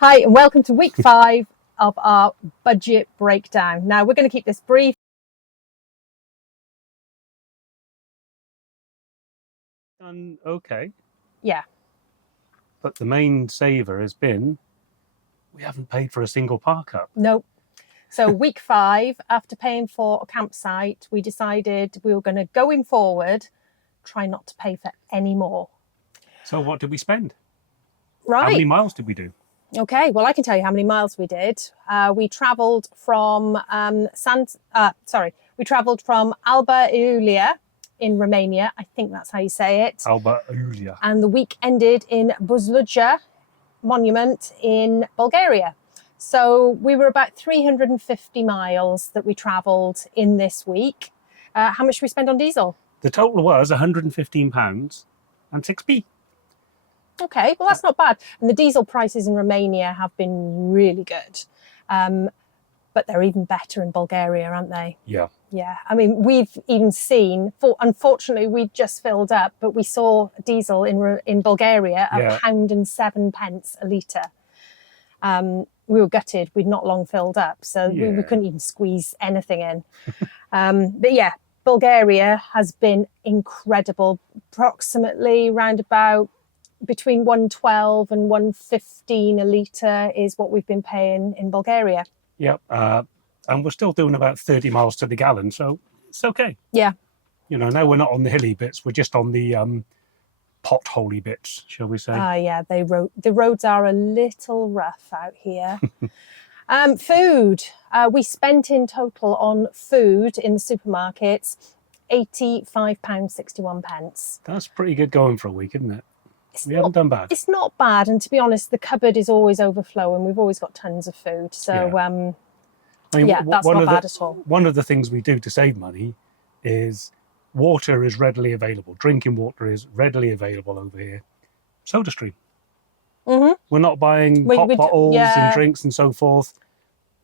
Hi, and welcome to week 5 of our budget breakdown. Now, we're going to keep this brief. Done okay, Yeah, but the main saver has been we haven't paid for a single park up. no. So week 5, after paying for a campsite, we decided we were going to, going forward, try not to pay for any more. So what did we spend? Right. How many miles did we do? Okay, well, I can tell you how many miles we did. We travelled from we travelled from Alba Iulia in Romania. I think that's how you say it. Alba Iulia. And the week ended in Buzluja Monument in Bulgaria. So we were about 350 miles that we travelled in this week. How much did we spend on diesel? The total was £115 and 6p. Okay, well, that's not bad. And the diesel prices in Romania have been really good. But they're even better in Bulgaria, aren't they? Yeah. Yeah. I mean, we've even seen, unfortunately, we just filled up, but we saw diesel in Bulgaria at £1.07 a litre. We were gutted. We'd not long filled up, so we couldn't even squeeze anything in. But yeah, Bulgaria has been incredible. Approximately around about between 112 and 115 a litre is what we've been paying in Bulgaria. Yep. And we're still doing about 30 miles to the gallon, so it's okay. Yeah. You know, now we're not on the hilly bits, we're just on the potholey bits, shall we say. Yeah, the roads are a little rough out here. Food. We spent in total on food in the supermarkets £85.61. That's pretty good going for a week, isn't it? We haven't done bad. It's not bad, and to be honest, the cupboard is always overflowing. We've always got tons of food, so that's not bad at all. One of the things we do to save money is water is readily available. Drinking water is readily available over here. SodaStream. Mm-hmm. We're not buying pop bottles and drinks and so forth.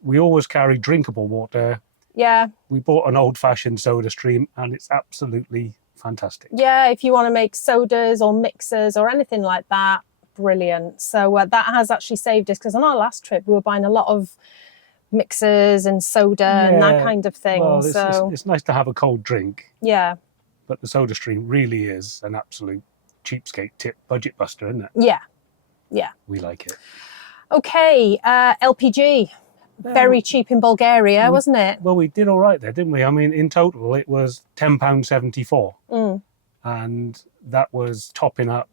We always carry drinkable water. Yeah. We bought an old-fashioned SodaStream, and it's absolutely fantastic. Yeah, if you want to make sodas or mixers or anything like that, brilliant. So that has actually saved us, because on our last trip we were buying a lot of mixers and soda and that kind of thing. Well, it's nice to have a cold drink. Yeah. But the SodaStream really is an absolute cheapskate tip budget buster, isn't it? Yeah. Yeah. We like it. Okay, LPG. Very cheap in Bulgaria, wasn't it? Well, we did all right there, didn't we? I mean, in total, it was £10.74. And that was topping up.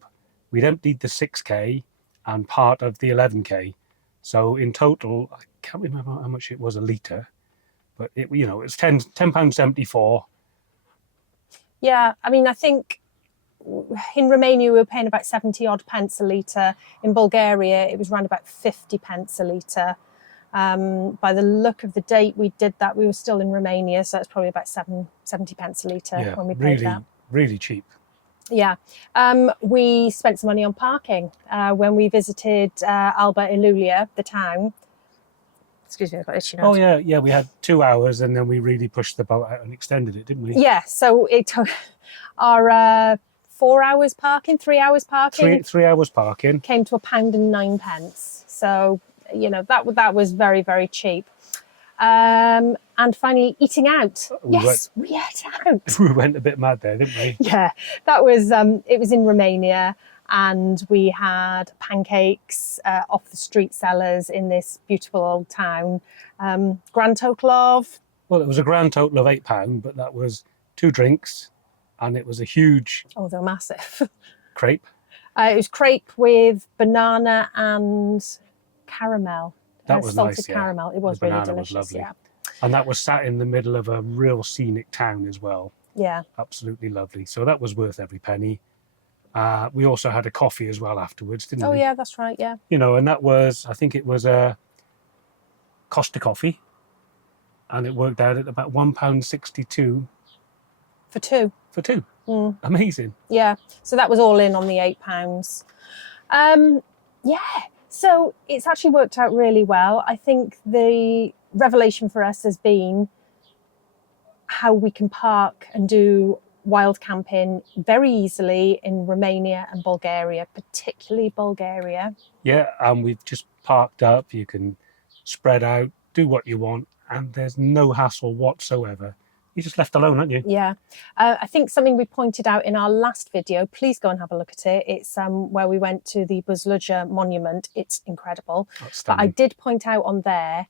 We'd emptied the 6K and part of the 11K. So in total, I can't remember how much it was a litre, but it was £10.74. Yeah, I mean, I think in Romania we were paying about 70 odd pence a litre. In Bulgaria, it was around about 50 pence a litre. By the look of the date we did that, we were still in Romania, so it's probably about 70 pence a litre when we paid that. Really cheap. Yeah. We spent some money on parking when we visited Alba Iulia, the town. Excuse me, I've got itchy nose. Oh yeah, we had 2 hours, and then we really pushed the boat out and extended it, didn't we? Yeah, so it took our 4 hours parking, 3 hours parking. Three hours parking. Came to £1.09. So, that was very, very cheap. And finally, eating out. We ate out. We went a bit mad there, didn't we? Yeah, that was, it was in Romania, and we had pancakes off the street sellers in this beautiful old town. Grand total of? Well, it was a grand total of £8, but that was 2 drinks, and it was a huge... Oh, they were massive. Crepe. It was crepe with banana and caramel. That was salted nice, caramel. It was really delicious. Was lovely. Yeah. And that was sat in the middle of a real scenic town as well. Yeah. Absolutely lovely. So that was worth every penny. We also had a coffee as well afterwards, didn't we? Oh, yeah, that's right, yeah. And that was, I think it was a Costa coffee. And it worked out at about £1.62. For two? For 2. Amazing. Yeah. So that was all in on the £8. Yeah. So it's actually worked out really well. I think the revelation for us has been how we can park and do wild camping very easily in Romania and Bulgaria, particularly Bulgaria. Yeah, and we've just parked up, you can spread out, do what you want, and there's no hassle whatsoever. You're just left alone, aren't you? Yeah. I think something we pointed out in our last video, please go and have a look at it. It's where we went to the Buzluja monument. It's incredible. But I did point out on there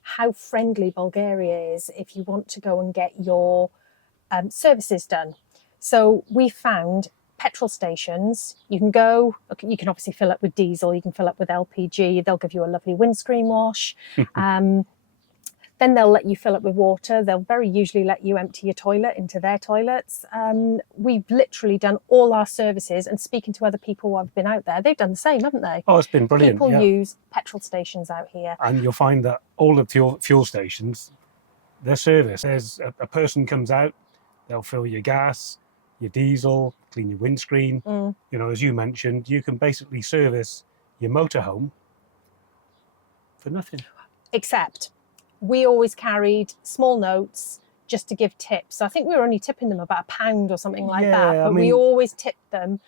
how friendly Bulgaria is if you want to go and get your services done. So we found petrol stations. You can go, you can obviously fill up with diesel, you can fill up with LPG, they'll give you a lovely windscreen wash. Then they'll let you fill up with water. They'll very usually let you empty your toilet into their toilets. We've literally done all our services, and speaking to other people who have been out there, they've done the same, haven't they? Oh, it's been brilliant. People use petrol stations out here. And you'll find that all the fuel stations, their service, there's a person comes out, they'll fill your gas, your diesel, clean your windscreen. You know, as you mentioned, you can basically service your motorhome for nothing. Except we always carried small notes just to give tips. So I think we were only tipping them about £1 or something like that. But we always tipped them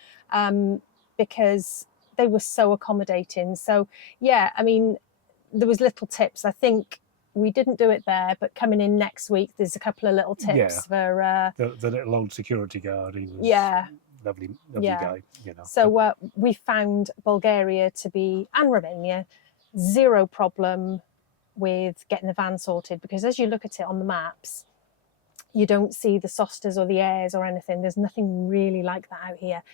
because they were so accommodating. So yeah, I mean, there was little tips. I think we didn't do it there, but coming in next week, there's a couple of little tips for the little old security guard. He was lovely guy. You know. So we found Bulgaria to be, and Romania, zero problem with getting the van sorted, because as you look at it on the maps, you don't see the Sostas or the Airs or anything. There's nothing really like that out here.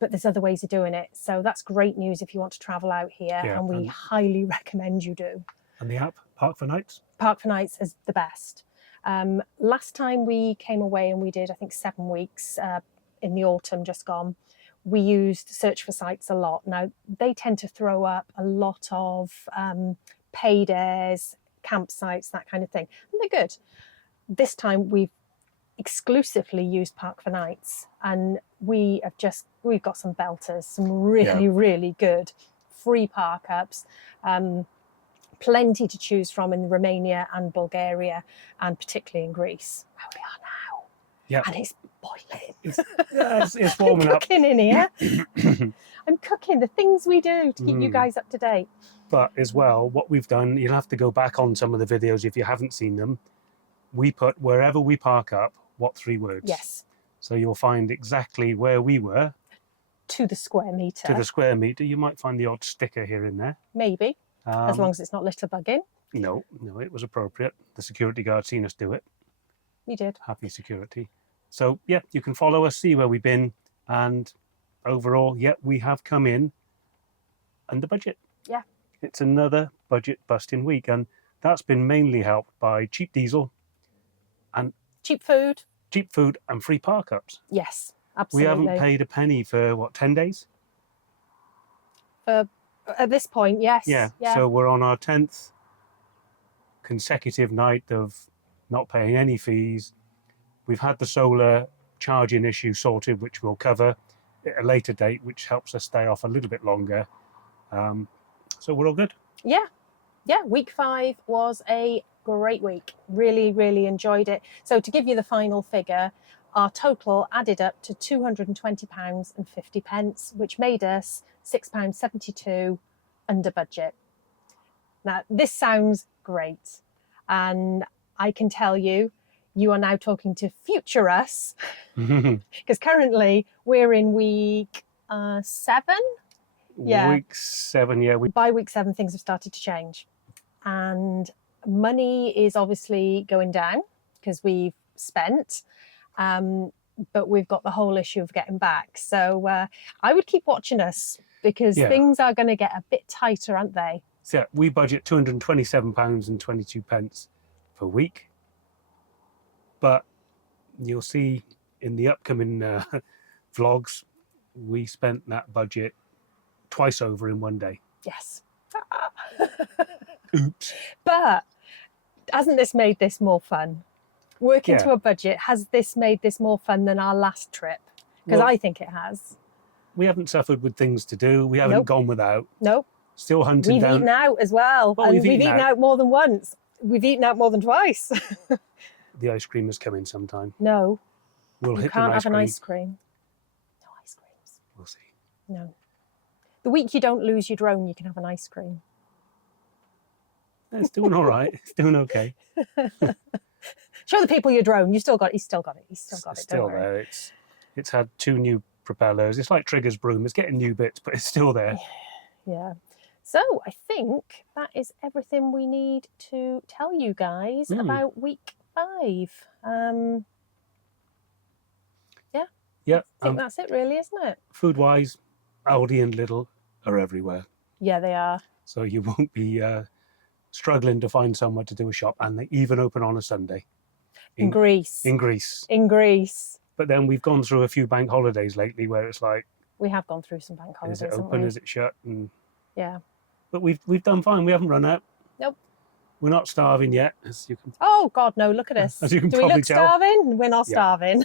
But there's other ways of doing it. So that's great news if you want to travel out here, and we highly recommend you do. And the app, Park for Nights? Park for Nights is the best. Last time we came away and we did, I think, 7 weeks in the autumn just gone, we used Search for Sites a lot. Now, they tend to throw up a lot of paid airs, campsites, that kind of thing. And they're good. This time we've exclusively used Park for Nights, and we've got some belters, some really good free park ups. Plenty to choose from in Romania and Bulgaria, and particularly in Greece, where we are now. Yeah. And it's boiling. It's warming up. I'm cooking in here. I'm cooking the things we do to keep you guys up to date. But as well, what we've done, you'll have to go back on some of the videos if you haven't seen them. We put wherever we park up, what 3 words? Yes. So you'll find exactly where we were. To the square metre. To the square metre. You might find the odd sticker here and there. Maybe. As long as it's not litterbugging. No, it was appropriate. The security guard seen us do it. We did. Happy security. So, yeah, you can follow us, see where we've been. And overall, we have come in under budget. Yeah. It's another budget busting week. And that's been mainly helped by cheap diesel and cheap food and free park ups. Yes, absolutely. We haven't paid a penny for 10 days? At this point, yes. Yeah. So we're on our 10th consecutive night of not paying any fees. We've had the solar charging issue sorted, which we'll cover at a later date, which helps us stay off a little bit longer. So we're all good. Yeah. Week 5 was a great week. Really enjoyed it. So to give you the final figure, our total added up to £220.50, which made us £6.72 under budget. Now, this sounds great. And I can tell you, you are now talking to future us, because currently we're in week 7. Week 7, yeah. By week 7, things have started to change. And money is obviously going down because we've spent. But we've got the whole issue of getting back. So I would keep watching us, because things are going to get a bit tighter, aren't they? So we budget £227.22 per week. But you'll see in the upcoming vlogs, we spent that budget twice over in one day. Yes. Oops. But hasn't this made this more fun? Working to a budget, has this made this more fun than our last trip? Because I think it has. We haven't suffered with things to do. We haven't gone without. Nope. Still hunting down. We've eaten out as well. And we've eaten out more than once. We've eaten out more than twice. The ice cream is coming sometime. No. We'll you hit can't the ice have cream. an ice cream. No ice creams. We'll see. No. The week you don't lose your drone, you can have an ice cream. It's doing all right. It's doing okay. Show the people your drone. He's still got it. He's still got it. It's Don't still worry. there. It's had 2 new propellers. It's like Trigger's broom. It's getting new bits, but it's still there. Yeah. So I think that is everything we need to tell you guys about week 5. Yeah. I think that's it really, isn't it? Food-wise, Aldi and Lidl are everywhere. Yeah, they are. So you won't be struggling to find somewhere to do a shop, and they even open on a Sunday. In Greece. In Greece. In Greece. But then we've gone through a few bank holidays lately where it's like, we have gone through some bank holidays. is it open? Is it shut? And yeah. But we've done fine. We haven't run out. Nope. We're not starving yet, as you can. Oh God, no! Look at us. As you can Do we probably look tell. starving? We're not starving.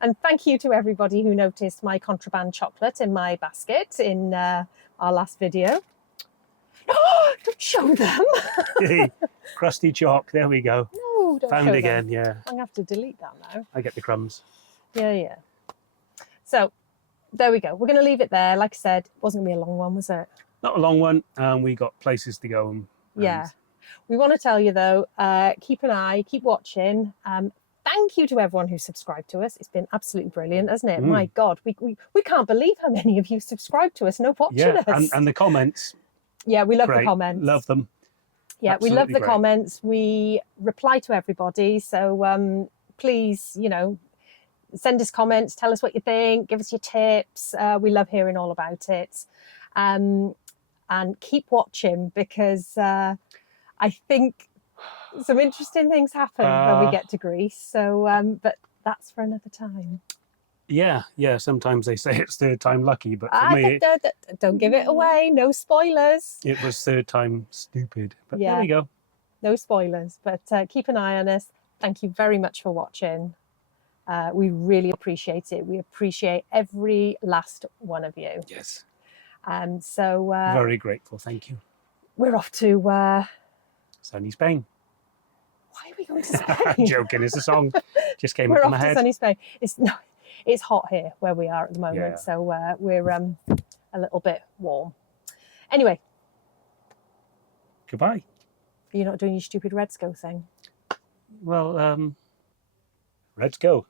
And thank you to everybody who noticed my contraband chocolate in my basket in our last video. Oh, don't show them. Hey, crusty chalk. There we go. No, don't Found show again. them. Yeah. I'm gonna have to delete that now. I get the crumbs. Yeah. So there we go. We're going to leave it there. Like I said, it wasn't going to be a long one, was it? Not a long one. We got places to go. And yeah. We want to tell you though, keep an eye, keep watching. Thank you to everyone who subscribed to us. It's been absolutely brilliant, hasn't it? My God, we can't believe how many of you subscribed to us and are watching us. And the comments. Yeah, we love Great. the comments. Love them. Yeah, Absolutely we love the great. comments. We reply to everybody. So please, send us comments, tell us what you think, give us your tips. We love hearing all about it. And keep watching because I think some interesting things happen when we get to Greece. So, but that's for another time. Yeah. Sometimes they say it's 3rd time lucky, but for me, don't give it away. No spoilers. it was 3rd time stupid. But Yeah. there we go. No spoilers. But keep an eye on us. Thank you very much for watching. We really appreciate it. We appreciate every last one of you. Yes. And so Very grateful. Thank you. we're off to Sunny Spain. why are we going to Spain? Joking. It's a song. Just came We're into off my to head. sunny Spain. It's hot here where we are at the moment, Yeah. so we're a little bit warm. Anyway, Goodbye. you're not doing your stupid Reds Go thing. Well, let's go.